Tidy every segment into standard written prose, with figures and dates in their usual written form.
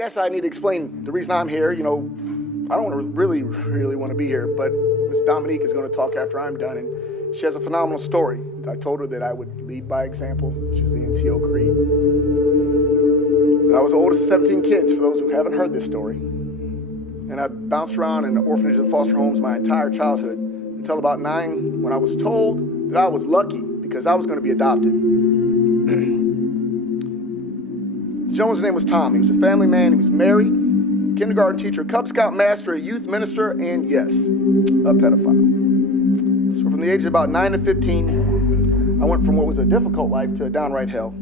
guess I need to explain the reason I'm here. You know, I don't really want to be here, but Ms. Dominique is going to talk after I'm done, and she has a phenomenal story. I told her that I would lead by example, which is the NCO creed. I was the oldest of 17 kids, for those who haven't heard this story. And I bounced around in orphanages and foster homes my entire childhood until about 9, when I was told that I was lucky because I was going to be adopted. The gentleman's name was Tom. He was a family man. He was married, kindergarten teacher, Cub Scout master, a youth minister, and yes, a pedophile. So from the age of about 9 to 15, I went from what was a difficult life to a downright hell.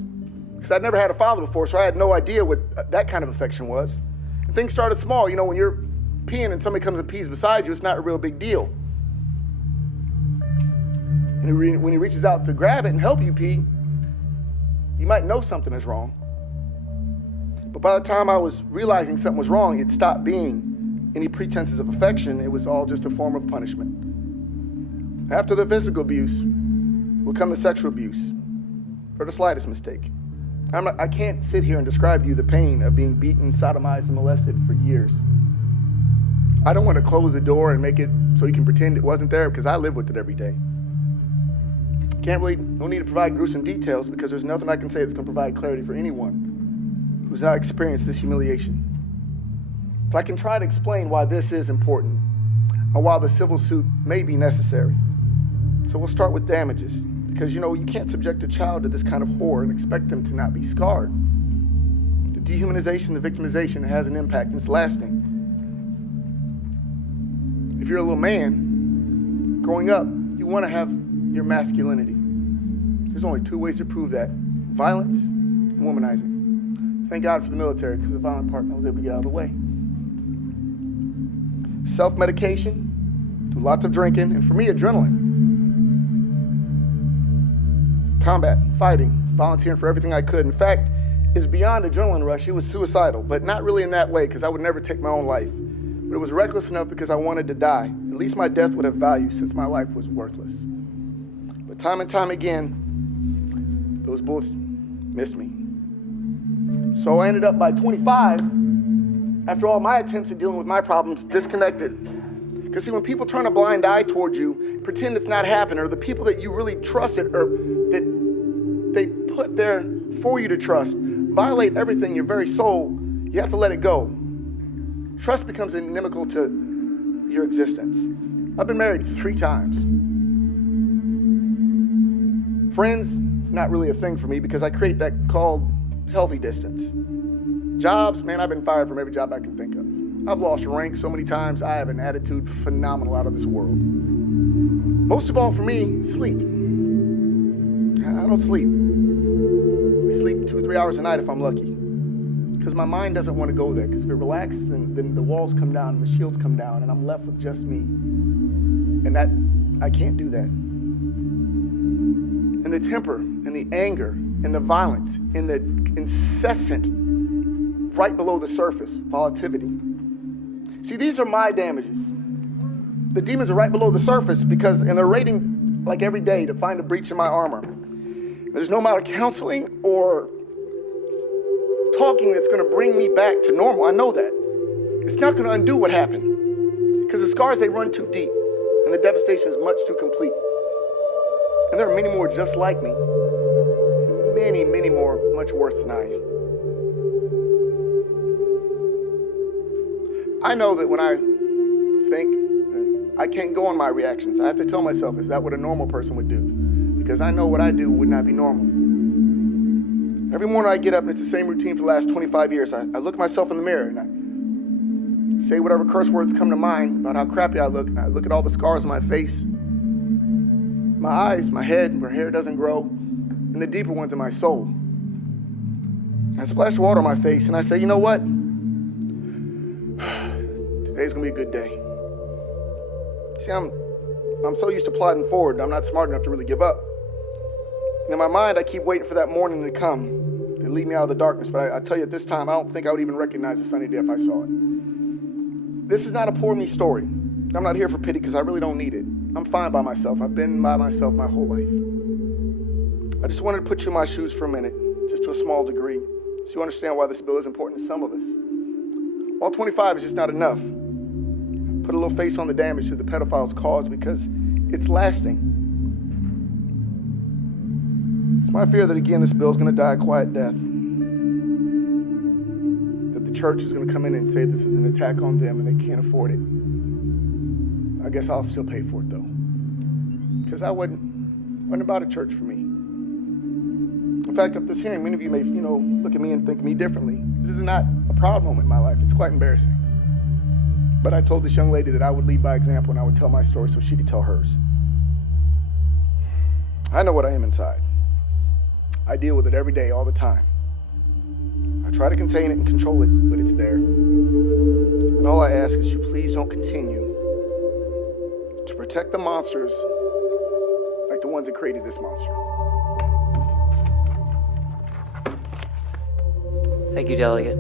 Because I'd never had a father before, so I had no idea what that kind of affection was. And things started small. You know, when you're peeing and somebody comes and pees beside you, it's not a real big deal. And when he reaches out to grab it and help you pee, you might know something is wrong. But by the time I was realizing something was wrong, it stopped being any pretenses of affection. It was all just a form of punishment. After the physical abuse will come the sexual abuse for the slightest mistake. I can't sit here and describe to you the pain of being beaten, sodomized, and molested for years. I don't want to close the door and make it so you can pretend it wasn't there, because I live with it every day. No need to provide gruesome details, because there's nothing I can say that's going to provide clarity for anyone who's not experienced this humiliation. But I can try to explain why this is important and why the civil suit may be necessary. So we'll start with damages, because you know you can't subject a child to this kind of horror and expect them to not be scarred. The dehumanization, the victimization has an impact, and it's lasting. If you're a little man, growing up, you want to have your masculinity. There's only 2 ways to prove that: violence and womanizing. Thank God for the military, because the violent part I was able to get out of the way. Self-medication, do lots of drinking, and for me, adrenaline. Combat, fighting, volunteering for everything I could. In fact, it's beyond adrenaline rush. It was suicidal, but not really in that way, because I would never take my own life. But it was reckless enough because I wanted to die. At least my death would have value, since my life was worthless. But time and time again, those bullets missed me. So I ended up by 25, after all my attempts at dealing with my problems, disconnected. Because see, when people turn a blind eye towards you, pretend it's not happening, or the people that you really trusted, or that they put there for you to trust, violate everything, your very soul, you have to let it go. Trust becomes inimical to your existence. I've been married 3 times. Friends, it's not really a thing for me, because I create that called healthy distance. Jobs, man, I've been fired from every job I can think of. I've lost rank so many times. I have an attitude phenomenal out of this world. Most of all for me, sleep. I don't sleep. I sleep 2 or 3 hours a night if I'm lucky, because my mind doesn't want to go there, because if it relaxes, then the walls come down and the shields come down, and I'm left with just me. And that, I can't do that. And the temper, and the anger, and the violence, and the incessant, right below the surface, volatility. See, these are my damages. The demons are right below the surface, and they're raiding like every day to find a breach in my armor. There's no amount of counseling or talking that's going to bring me back to normal. I know that. It's not going to undo what happened, because the scars, they run too deep, and the devastation is much too complete. And there are many more just like me. Many, many more much worse than I am. I know that when I think, I can't go on my reactions. I have to tell myself, is that what a normal person would do? Because I know what I do would not be normal. Every morning I get up, and it's the same routine for the last 25 years. I look at myself in the mirror, and I say whatever curse words come to mind about how crappy I look, and I look at all the scars on my face, my eyes, my head, where hair doesn't grow, and the deeper ones in my soul. I splash water on my face, and I say, you know what? Today's gonna be a good day. See, I'm so used to plodding forward, I'm not smart enough to really give up. And in my mind, I keep waiting for that morning to come, to lead me out of the darkness. But I tell you, at this time, I don't think I would even recognize a sunny day if I saw it. This is not a poor me story. I'm not here for pity, because I really don't need it. I'm fine by myself. I've been by myself my whole life. I just wanted to put you in my shoes for a minute, just to a small degree, so you understand why this bill is important to some of us. All 25 is just not enough. Put a little face on the damage that the pedophiles caused because it's lasting. It's my fear that, again, this bill's going to die a quiet death. That the church is going to come in and say this is an attack on them and they can't afford it. I guess I'll still pay for it, though. Because I wasn't about a church for me. In fact, at this hearing, many of you may, look at me and think me differently. This is not a proud moment in my life. It's quite embarrassing. But I told this young lady that I would lead by example and I would tell my story so she could tell hers. I know what I am inside. I deal with it every day, all the time. I try to contain it and control it, but it's there. And all I ask is you please don't continue to protect the monsters like the ones that created this monster. Thank you, Delegate.